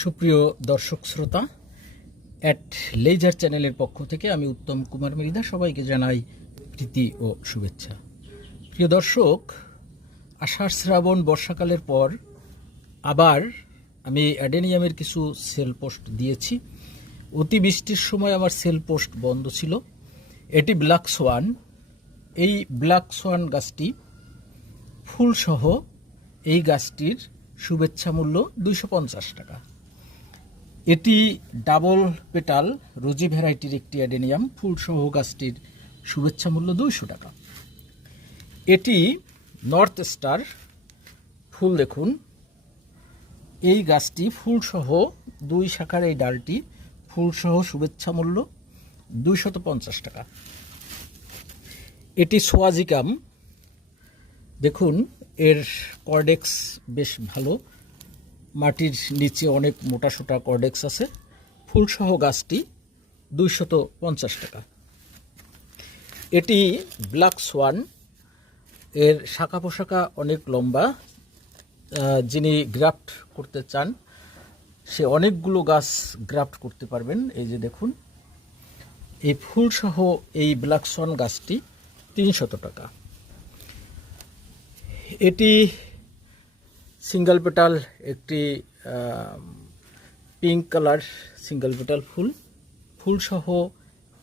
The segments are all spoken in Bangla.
সুপ্রিয় দর্শক শ্রোতা, অ্যাট লেজার চ্যানেলের পক্ষ থেকে আমি উত্তম কুমার মৃধা সবাইকে জানাই প্রীতি ও শুভেচ্ছা। প্রিয় দর্শক, আষাঢ় শ্রাবণ বর্ষাকালের পর আবার আমি অ্যাডেনিয়ামের কিছু সেল পোস্ট দিয়েছি। অতিবৃষ্টির সময় আমার সেল পোস্ট বন্ধ ছিল। এটি ব্ল্যাক সোয়ান। এই ব্ল্যাক সোয়ান গাছটি ফুলসহ এই গাছটির শুভেচ্ছা মূল্য 250 টাকা। এটি ডাবল পেটাল রোজি ভ্যারাইটির একটি অ্যাডেনিয়াম। ফুলসহ গাছটির শুভেচ্ছা মূল্য 200 টাকা। এটি নর্থ স্টার ফুল। দেখুন, এই গাছটি ফুলসহ 2 শাখার এই ডালটি ফুলসহ শুভেচ্ছা মূল্য 250 টাকা। এটি সোয়াজিকাম। দেখুন, এর কর্ডেক্স বেশ ভালো, মাটির নিচে অনেক মোটাসোটা কর্ডেক্স আছে। ফুলসহ গাছটি 250 টাকা। এটি ব্ল্যাক সোয়ান। এর শাখা পোশাখা অনেক লম্বা। যিনি গ্রাফট করতে চান সে অনেকগুলো গাছ গ্রাফট করতে পারবেন। এই যে দেখুন, এই ফুলসহ এই ব্ল্যাক সোয়ান গাছটি 300 টাকা। এটি সিঙ্গেল পেটাল একটি পিঙ্ক কালার সিঙ্গেল পেটাল ফুল। ফুলসহ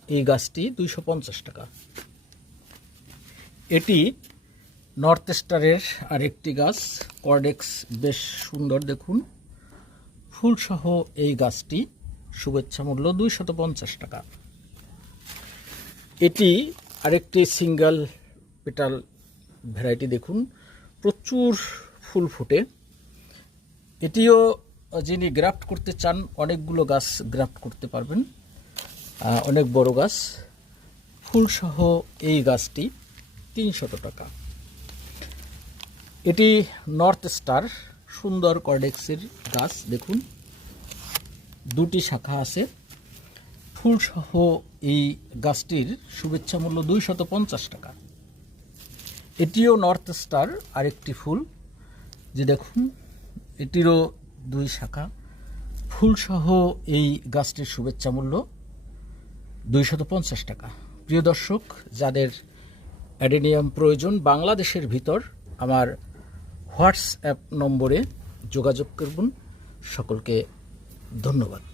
এই গাছটি 250 টাকা। এটি নর্থ স্টারের আরেকটি গাছ, কর্ডেক্স বেশ সুন্দর। দেখুন, ফুলসহ এই গাছটি শুভেচ্ছা মূল্য 250 টাকা। এটি আরেকটি সিঙ্গেল পেটাল ভ্যারাইটি। দেখুন, প্রচুর ফুল ফুটে। এটিও যিনি গ্রাফট করতে চান অনেকগুলো গাছ গ্রাফট করতে পারবেন, অনেক বড় গাছ। ফুলসহ এই গাছটি 300 টাকা। এটি নর্থ স্টার, সুন্দর কর্ডেক্সের গাছ। দেখুন, 2টি শাখা আছে। ফুলসহ এই গাছটির শুভেচ্ছা মূল্য 250 টাকা। এটিও নর্থ স্টার আরেকটি ফুল। যে দেখুন, এটিরও 2 শাখা। ফুলসহ এই গাছটির শুভেচ্ছা মূল্য 250 টাকা। প্রিয় দর্শক, যাদের অ্যাডেনিয়াম প্রয়োজন বাংলাদেশের ভিতর আমার হোয়াটসঅ্যাপ নম্বরে যোগাযোগ করুন। সকলকে ধন্যবাদ।